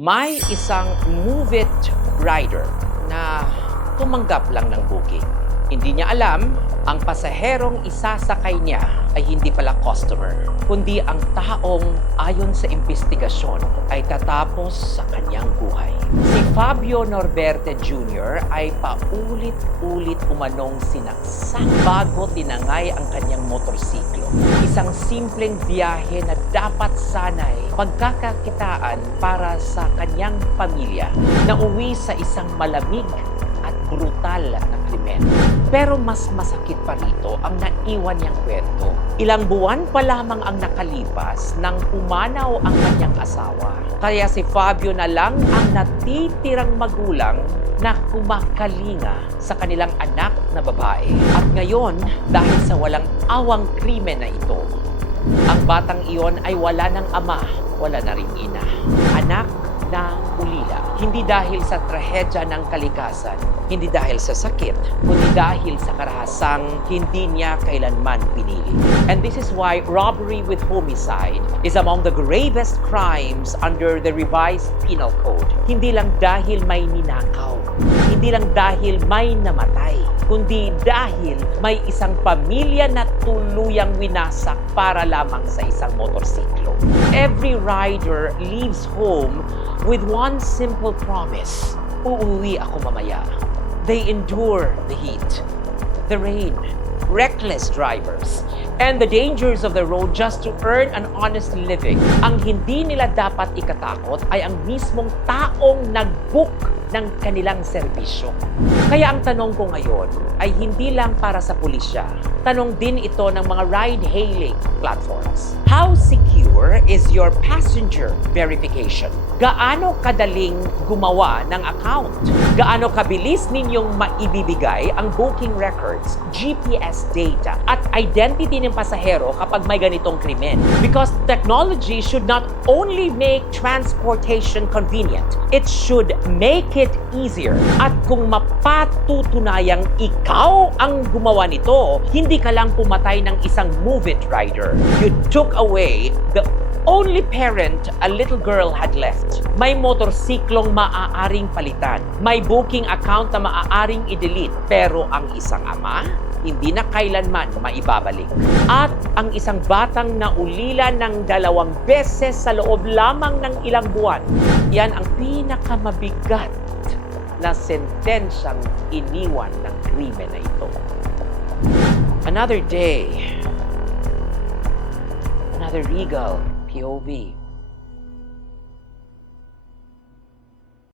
May isang Move It rider na tumanggap lang ng booking. Hindi niya alam, ang pasaherong isasakay niya ay hindi pala customer, kundi ang taong ayon sa investigasyon ay tatapos sa kanyang buhay. Si Fabio Norberte Jr. ay paulit-ulit umanong sinaksak bago tinangay ang kanyang motorsiklo. Isang simpleng biyahe na dapat sanay pagkakakitaan para sa kanyang pamilya na uwi sa isang malamig at brutal na krimen. Pero mas masakit pa rito ang naiwan niyang kwento. Ilang buwan pa lamang ang nakalipas nang pumanaw ang kanyang asawa. Kaya si Fabio na lang ang natitirang magulang na kumakalinga sa kanilang anak na babae. At ngayon, dahil sa walang awang krimen na ito, ang batang iyon ay wala ng ama, wala na ring ina. Anak na ulila. Hindi dahil sa trahedya ng kalikasan, hindi dahil sa sakit, kundi dahil sa karahasang hindi niya kailanman pinili. And this is why robbery with homicide is among the gravest crimes under the revised penal code. Hindi lang dahil may ninakaw, hindi lang dahil may namatay, kundi dahil may isang pamilya na tuluyang winasak para lamang sa isang motorsiklo. Every rider leaves home with one simple promise: uuwi ako mamaya. They endure the heat, the rain, reckless drivers, and the dangers of the road just to earn an honest living. Ang hindi nila dapat ikatakot ay ang mismong taong nag-book ng kanilang serbisyo. Kaya ang tanong ko ngayon ay hindi lang para sa pulisya. Tanong din ito ng mga ride-hailing platforms. How secure is your passenger verification? Gaano kadaling gumawa ng account? Gaano kabilis ninyong maibibigay ang booking records, GPS data, at identity ng pasahero kapag may ganitong krimen? Because technology should not only make transportation convenient, it should make it easier. At kung mapatutunayang ikaw ang gumawa nito, hindi ka lang pumatay ng isang Move It rider. You took away the only parent a little girl had left. May motorsiklong maaaring palitan. May booking account na maaaring i-delete. Pero ang isang ama, hindi na kailanman maibabalik. At ang isang batang naulila ng 2 beses sa loob lamang ng ilang buwan, yan ang pinakamabigat na sentensyang iniwan ng krimen na ito. Another day, another Regal POV.